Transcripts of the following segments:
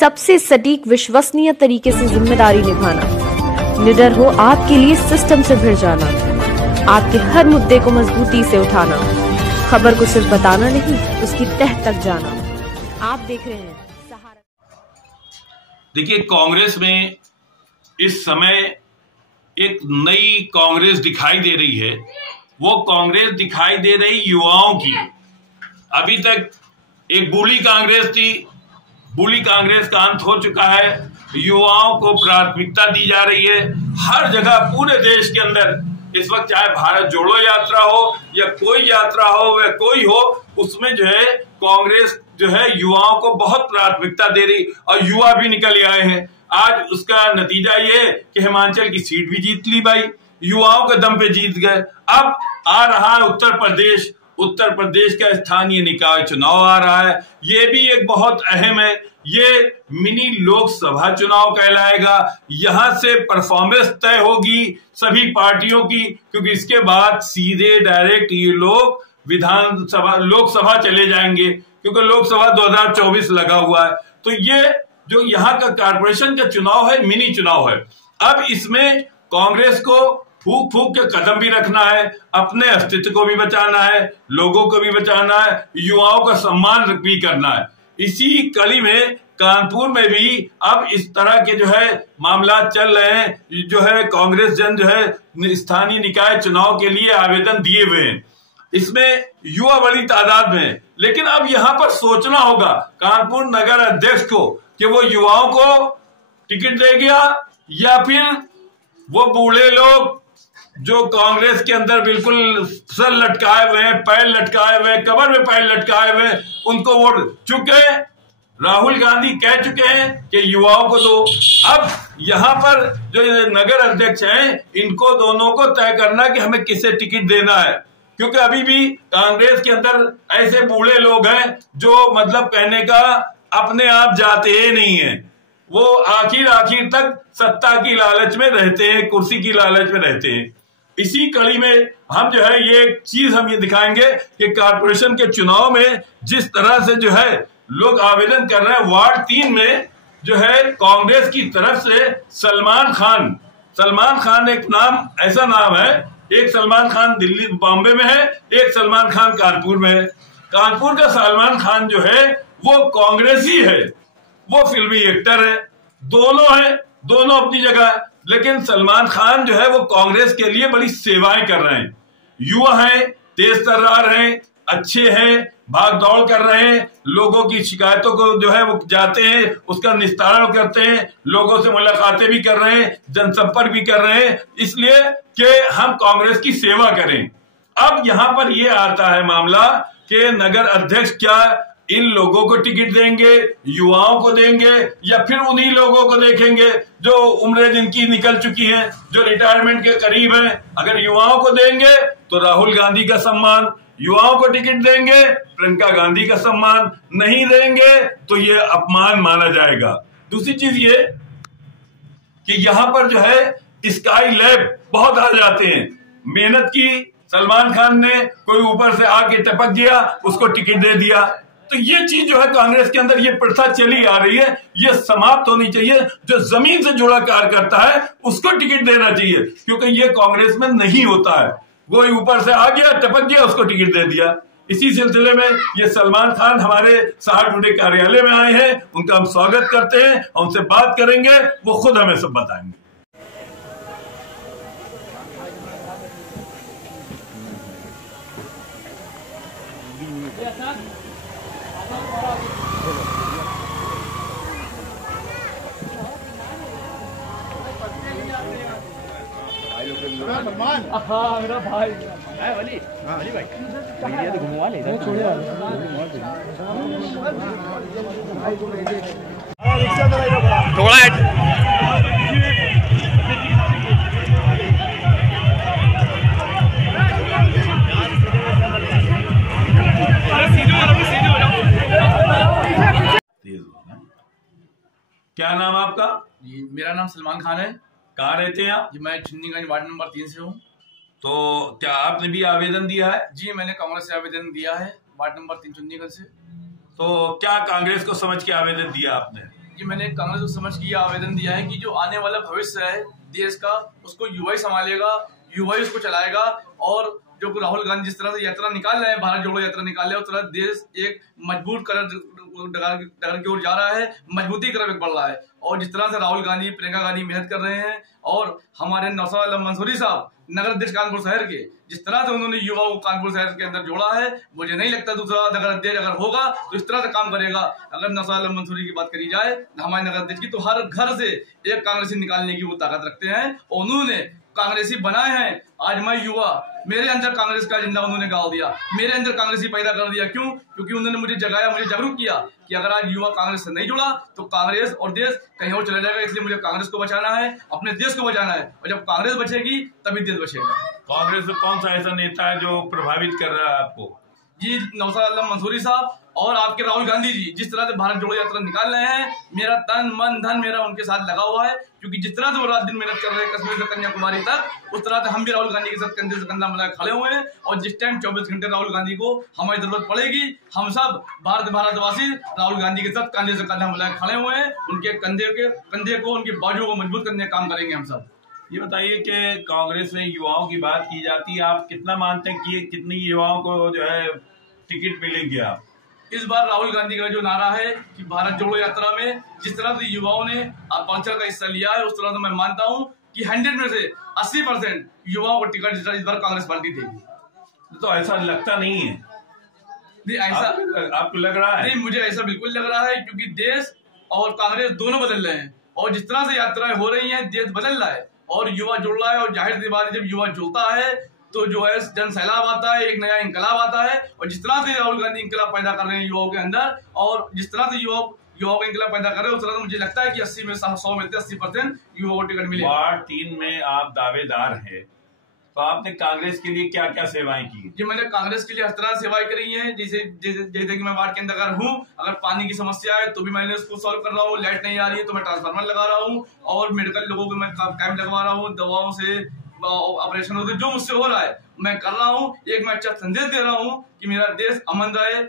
सबसे सटीक विश्वसनीय तरीके से जिम्मेदारी निभाना, निडर हो आपके लिए सिस्टम से भिड़ जाना, आपके हर मुद्दे को मजबूती से उठाना, खबर को सिर्फ बताना नहीं, उसकी तह तक जाना। आप देख रहे हैं सहारा। देखिए, कांग्रेस में इस समय एक नई कांग्रेस दिखाई दे रही है। वो कांग्रेस दिखाई दे रही युवाओं की। अभी तक एक बूढ़ी कांग्रेस थी, बूढ़ी कांग्रेस का अंत हो चुका है। युवाओं को प्राथमिकता दी जा रही है हर जगह, पूरे देश के अंदर। इस वक्त चाहे भारत जोड़ो यात्रा हो या कोई यात्रा हो या कोई हो, उसमें जो है कांग्रेस जो है युवाओं को बहुत प्राथमिकता दे रही, और युवा भी निकल आए हैं। आज उसका नतीजा ये कि हिमाचल की सीट भी जीत ली भाई, युवाओं के दम पे जीत गए। अब आ रहा है उत्तर प्रदेश का स्थानीय निकाय चुनाव आ रहा है। ये भी एक बहुत अहम है। ये मिनी लोकसभा चुनाव कहलाएगा। यहां से परफॉर्मेंस तय होगी सभी पार्टियों की, क्योंकि इसके बाद सीधे डायरेक्ट ये लोग लोकसभा चले जाएंगे, क्योंकि लोकसभा 2024 लगा हुआ है। तो ये जो यहाँ का कारपोरेशन का चुनाव है, मिनी चुनाव है। अब इसमें कांग्रेस को फूक फूक के कदम भी रखना है, अपने अस्तित्व को भी बचाना है, लोगों को भी बचाना है, युवाओं का सम्मान भी करना है। इसी कड़ी में कानपुर में भी अब इस तरह के जो है मामला चल रहे हैं। जो है कांग्रेस जन जो है स्थानीय निकाय चुनाव के लिए आवेदन दिए हुए हैं। इसमें युवा बड़ी तादाद में है, लेकिन अब यहाँ पर सोचना होगा कानपुर नगर अध्यक्ष को कि वो युवाओं को टिकट देगा या फिर वो बूढ़े लोग जो कांग्रेस के अंदर बिल्कुल सर लटकाए हुए हैं, पैर लटकाए हुए हैं, कमर में पैर लटकाए हुए हैं, उनको वोट चुके। राहुल गांधी कह चुके हैं कि युवाओं को दो। अब यहाँ पर जो नगर अध्यक्ष हैं, इनको दोनों को तय करना कि हमें किसे टिकट देना है, क्योंकि अभी भी कांग्रेस के अंदर ऐसे बूढ़े लोग हैं जो मतलब कहने का अपने आप जाते ही नहीं है। वो आखिर तक सत्ता की लालच में रहते हैं, कुर्सी की लालच में रहते हैं। इसी कड़ी में हम जो है ये चीज हम ये दिखाएंगे कि कारपोरेशन के चुनाव में जिस तरह से जो है लोग आवेदन कर रहे हैं, वार्ड 3 में जो है कांग्रेस की तरफ से सलमान खान एक नाम, ऐसा नाम है, एक सलमान खान दिल्ली बॉम्बे में है, एक सलमान खान कानपुर में है। कानपुर का सलमान खान जो है वो कांग्रेसी है, वो फिल्मी एक्टर है, दोनों अपनी जगह। लेकिन सलमान खान जो है वो कांग्रेस के लिए बड़ी सेवाएं कर रहे हैं। युवा हैं, तेज तर्रार हैं, अच्छे हैं, भाग दौड़ कर रहे हैं, लोगों की शिकायतों को जो है वो जाते हैं, उसका निस्तारण करते हैं, लोगों से मुलाकातें भी कर रहे हैं, जनसंपर्क भी कर रहे हैं, इसलिए कि हम कांग्रेस की सेवा करें। अब यहाँ पर ये आता है मामला कि नगर अध्यक्ष क्या इन लोगों को टिकट देंगे, युवाओं को देंगे, या फिर उन्हीं लोगों को देखेंगे जो उम्रें जिनकी निकल चुकी हैं, जो रिटायरमेंट के करीब हैं। अगर युवाओं को देंगे तो राहुल गांधी का सम्मान, युवाओं को टिकट देंगे प्रियंका गांधी का सम्मान, नहीं देंगे तो ये अपमान माना जाएगा। दूसरी चीज ये कि यहाँ पर जो है स्काई लैब बहुत आ जाते हैं, मेहनत की, सलमान खान ने कोई ऊपर से आके टपक गया, उसको टिकट दे दिया। तो ये चीज जो है कांग्रेस के अंदर ये प्रथा चली आ रही है, ये समाप्त होनी चाहिए। जो जमीन से जुड़ा कार्य करता है उसको टिकट देना चाहिए, क्योंकि ये कांग्रेस में नहीं होता है। कोई ऊपर से आ गया, टपक गया, उसको टिकट दे दिया। इसी सिलसिले में ये सलमान खान हमारे सहार टुडे कार्यालय में आए हैं, उनका हम स्वागत करते हैं और उनसे बात करेंगे, वो खुद हमें सब बताएंगे। हाँ मेरा भाई है वली भाई भैया तो घुमवा ले छोड़ थोड़ा क्या नाम आपका? जी मेरा नाम सलमान खान है। कहाँ रहते हैं आप? जी मैं चुन्नीगंज वार्ड नंबर 3 से हूँ। तो क्या आपने भी आवेदन दिया है? जी मैंने कांग्रेस से आवेदन दिया है, वार्ड नंबर 3 चुन्नीगंज से। तो क्या कांग्रेस को समझ के आवेदन दिया आपने? कि मैंने कांग्रेस को समझ के ये आवेदन दिया है कि जो आने वाला भविष्य है देश का, उसको युवा ही संभालेगा, युवा ही उसको चलाएगा। और जो राहुल गांधी जिस तरह से यात्रा निकाल रहे हैं, भारत जोड़ो यात्रा निकाल रहे हैं, उस तरह देश एक मजबूत डगर की ओर जा रहा है, मजबूती की तरफ बढ़ रहा है। और जिस तरह से राहुल गांधी, प्रियंका गांधी मेहनत कर रहे हैं, और हमारे नौशाद आलम मंसूरी साहब नगर अध्यक्ष कानपुर शहर के, जिस तरह से उन्होंने युवाओं को कानपुर शहर के अंदर जोड़ा है, मुझे नहीं लगता दूसरा नगर अध्यक्ष अगर होगा तो इस तरह से काम करेगा। अगर नौशाद आलम मंसूरी की बात करी जाए हमारे नगर अध्यक्ष की, तो हर घर से एक कांग्रेसी निकालने की वो ताकत रखते हैं, और उन्होंने कांग्रेसी बनाए हैं। आज मैं युवा, मेरे अंदर कांग्रेस का एजेंडा उन्होंने गाल दिया, मेरे अंदर कांग्रेसी पैदा कर दिया। क्यों? क्योंकि उन्होंने मुझे जगाया, मुझे जागरूक किया कि अगर आज युवा कांग्रेस से नहीं जुड़ा तो कांग्रेस और देश कहीं और चला जाएगा। इसलिए मुझे कांग्रेस को बचाना है, अपने देश को बचाना है, और जब कांग्रेस बचेगी तभी देश बचेगा। कांग्रेस में कौन सा ऐसा नेता है जो प्रभावित कर रहा है आपको? जी, नौशाद आलम मंसूरी साहब और आपके राहुल गांधी जी, जिस तरह से भारत जोड़ो यात्रा निकाल रहे हैं, मेरा तन मन धन मेरा उनके साथ लगा हुआ है। क्योंकि जिस तरह से वो रात दिन मेहनत कर रहे हैं कश्मीर से कन्याकुमारी तक, उस तरह से हम भी राहुल गांधी के साथ कंधे से कंधा मिलाकर खड़े हुए हैं। और जिस टाइम 24 घंटे राहुल गांधी को हमारी जरूरत पड़ेगी, हम सब भारतवासी राहुल गांधी के साथ कंधे से कंधा मिलाकर खड़े हुए हैं। उनके कंधे को, उनके बाजुओं को मजबूत करने का काम करेंगे हम सब। ये बताइए कि कांग्रेस में युवाओं की बात की जाती है, आप कितना मानते हैं कि कितनी युवाओं को जो है टिकट मिलेंगे? आप इस बार राहुल गांधी का जो नारा है कि भारत जोड़ो यात्रा में जिस तरह से युवाओं ने पल्सर का हिस्सा लिया है, उस तरह से मैं मानता हूं कि 100 में से 80% युवाओं को टिकट इस बार कांग्रेस पार्टी देगी। तो ऐसा लगता नहीं है? नहीं, ऐसा आपको लग रहा है? नहीं, मुझे ऐसा बिल्कुल लग रहा है, क्योंकि देश और कांग्रेस दोनों बदल रहे हैं। और जिस तरह से यात्राएं हो रही हैं, देश बदल रहा है और युवा जुड़ रहा है। और जाहिर सी बात है, जब युवा जुड़ता है तो जो है जन सैलाब आता है, एक नया इंकलाब आता है। और जिस तरह से राहुल गांधी इंकलाब पैदा कर रहे हैं युवाओं के अंदर, और जिस तरह से युवाओं का इंकलाब पैदा कर रहे हैं, उस तरह से मुझे लगता है कि 80 में 100 में 80% युवाओं को टिकट मिले। वार्ड 3 में आप दावेदार हैं, तो आपने कांग्रेस के लिए क्या क्या सेवाएं की? जी, मैंने कांग्रेस के लिए हर तरह सेवाएं करी हैं। जैसे कि मैं वार्ड के अंदर अगर हूँ, अगर पानी की समस्या है तो भी मैंने उसको सॉल्व कर रहा हूँ, लाइट नहीं आ रही है तो मैं ट्रांसफार्मर लगा रहा हूँ, और मेडिकल लोगों को मैं कैंप लगवा रहा हूँ, दवाओं से ऑपरेशन होते जो मुझसे हो रहा है मैं कर रहा हूँ। एक मैं अच्छा संदेश दे रहा हूँ कि मेरा देश अमन रहे,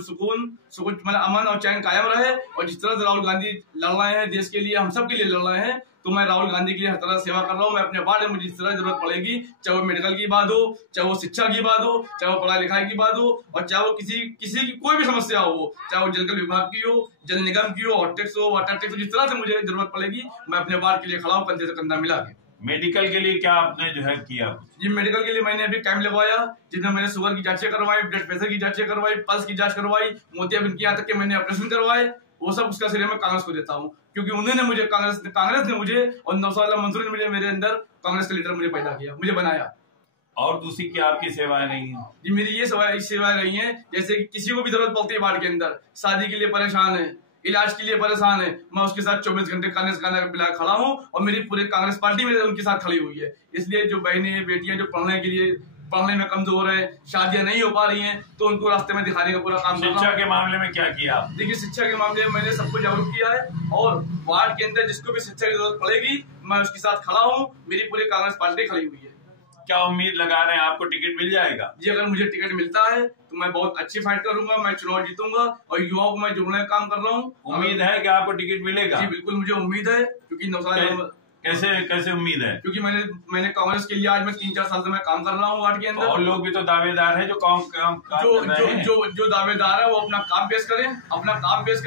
सुकून मतलब अमन और चैन कायम रहे। और जिस तरह से राहुल गांधी लड़ रहे हैं देश के लिए, हम सब के लिए लड़ रहे हैं, तो मैं राहुल गांधी के लिए हर तरह सेवा कर रहा हूँ। मैं अपने वार्ड में मुझे जिस तरह जरूरत पड़ेगी, चाहे वो मेडिकल की बात हो, चाहे वो शिक्षा की बात हो, चाहे वो पढ़ाई लिखाई की बात हो, और चाहे वो किसी की कोई भी समस्या हो, चाहे वो जल विभाग की हो, जल निगम की हो, हॉट टैक्स हो, वाटर टैक्स हो, जिस तरह से मुझे जरूरत पड़ेगी मैं अपने वार्ड के लिए खड़ा हूँ, कंधे से कंधा मिला के। मेडिकल के लिए क्या आपने जो है किया? जी, मेडिकल के लिए मैंने अभी कैंप लगवाया, जिसमें मैंने शुगर की जांचें करवाई, ब्लड प्रेशर की जांचें करवाई, पल्स की जांच करवाई, मोतियाबिंद की यहाँ तक के मैंने ऑपरेशन करवाए। वो सब उसका श्रेय मैं कांग्रेस को देता हूँ, क्योंकि उन्होंने मुझे कांग्रेस ने मुझे और नौशाद आलम मंसूरी ने मुझे मेरे अंदर कांग्रेस का लीडर मुझे पैदा किया, मुझे बनाया। और दूसरी क्या आपकी सेवाएं रही हैं? जी, मेरी ये सेवाएं रही हैं, जैसे कि किसी को भी जरूरत पड़ती है वार्ड के अंदर, शादी के लिए परेशान है, इलाज के लिए परेशान है, मैं उसके साथ 24 घंटे कांग्रेस का खड़ा हूँ। और मेरी पूरी कांग्रेस पार्टी मेरे उनके साथ खड़ी हुई है। इसलिए जो बहनें बेटियां जो पढ़ने में कमजोर है, शादियां नहीं हो पा रही हैं, तो उनको रास्ते में दिखाने का पूरा काम कर रहा हूं। शिक्षा के मामले में क्या किया? देखिए, शिक्षा के मामले में मैंने सबको जागरूक किया है, और वार्ड के अंदर जिसको भी शिक्षा की जरूरत पड़ेगी मैं उसके साथ खड़ा हूँ। मेरी पूरी कांग्रेस पार्टी खड़ी हुई है। क्या उम्मीद लगा रहे हैं आपको टिकट मिल जाएगा? जी, अगर मुझे टिकट मिलता है तो मैं बहुत अच्छी फाइट करूंगा, मैं चुनाव जीतूंगा, और युवाओं को मैं जोड़ने का काम कर रहा हूँ। उम्मीद है कि आपको टिकट मिलेगा? जी बिल्कुल, मुझे उम्मीद है, क्योंकि नौशाद कैसे उम्मीद है? क्योंकि मैंने कांग्रेस के लिए आज मैं 3-4 साल से मैं काम कर रहा हूँ वार्ड के अंदर। और लोग भी तो दावेदार हैं जो जो दावेदार है वो अपना काम पेश करें,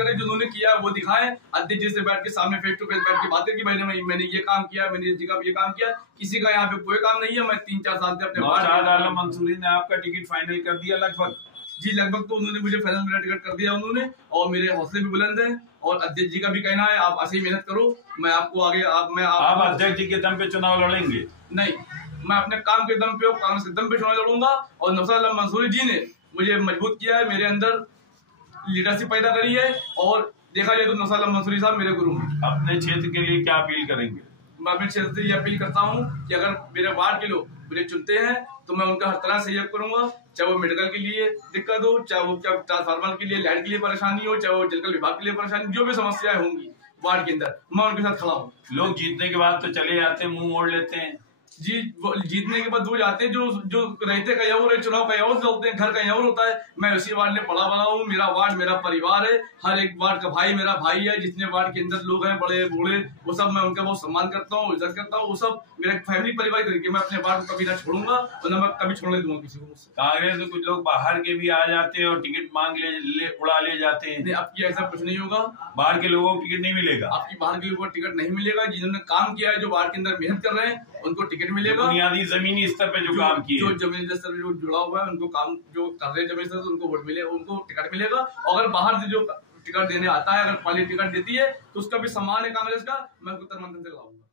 जो उन्होंने किया वो दिखाएं, अध्यक्ष जी से बैठ के सामने फेस टू फेस बैठ के बातें की मैंने ये काम किया, मैंने इस जगह ये काम किया। किसी का यहाँ पे कोई काम नहीं है। मैं 3-4 साल से अपने नौशाद आलम मंसूरी ने आपका टिकट फाइनल कर दिया लगभग? जी, लगभग तो उन्होंने मुझे फाइनल मेरा टिकट कर दिया उन्होंने, और मेरे हौसले भी बुलंद हैं। और अध्यक्ष जी का भी कहना है आप ऐसे ही मेहनत करो, मैं आपको आगे आप अध्यक्ष जी के दम पे चुनाव लड़ेंगे? नहीं, मैं अपने काम के दम पे और कांग्रेस के दम पे चुनाव लड़ूंगा। और नौशाद आलम मंसूरी जी ने मुझे मजबूत किया है, मेरे अंदर लीडरशिप पैदा करी है, और देखा जाए तो नौशाद आलम मंसूरी साहब मेरे गुरु हैं। अपने क्षेत्र के लिए क्या अपील करेंगे? मैं अपने क्षेत्र से ये अपील करता हूँ कि अगर मेरे वार्ड के लोग मुझे चुनते हैं तो मैं उनका हर तरह सहयोग करूंगा, चाहे वो मेडिकल के लिए दिक्कत हो, चाहे वो ट्रांसफार्मर के लिए, लाइट के लिए परेशानी हो, चाहे वो जल विभाग के लिए परेशानी, जो भी समस्याएं होंगी वार्ड के अंदर मैं उनके साथ खड़ा हूँ। लोग जीतने के बाद तो चले जाते हैं, मुंह मोड़ लेते हैं, जी जीतने के बाद वो जाते हैं, जो रहते कहीं और है, चुनाव कहीं और चलते हैं, घर कहीं और होता है। मैं उसी वार्ड में बड़ा बना हूँ, मेरा वार्ड मेरा परिवार है, हर एक वार्ड का भाई मेरा भाई है। जितने वार्ड के अंदर लोग हैं बड़े बूढ़े, वो सब मैं उनका बहुत सम्मान करता हूँ, इज्जत करता हूँ। वो सब मेरा फैमिली परिवार तरीके, मैं अपने वार्ड को कभी ना छोड़ूंगा और ना मैं कभी छोड़ने दूंगा किसी को मुझसे। कांग्रेस में कुछ लोग बाहर के भी आ जाते हैं और टिकट मांग उड़ा ले जाते हैं। आपकी ऐसा कुछ नहीं होगा, बाहर के लोगों को टिकट नहीं मिलेगा। आपकी बाहर के लोगों को टिकट नहीं मिलेगा। जिन्होंने काम किया है, जो वार्ड के अंदर मेहनत कर रहे हैं, उनको टिकट मिलेगा। बुनियादी जमीनी स्तर पे जो काम किए, जो जमीनी स्तर पे जो जुड़ा हुआ है, उनको काम जो कर रहे हैं जमीनी स्तर से, उनको वोट मिले, उनको टिकट मिलेगा। और अगर बाहर से जो टिकट देने आता है, अगर पार्टी टिकट देती है, तो उसका भी सम्मान है कांग्रेस का, मैं उसको तन मन धन से लाऊंगा।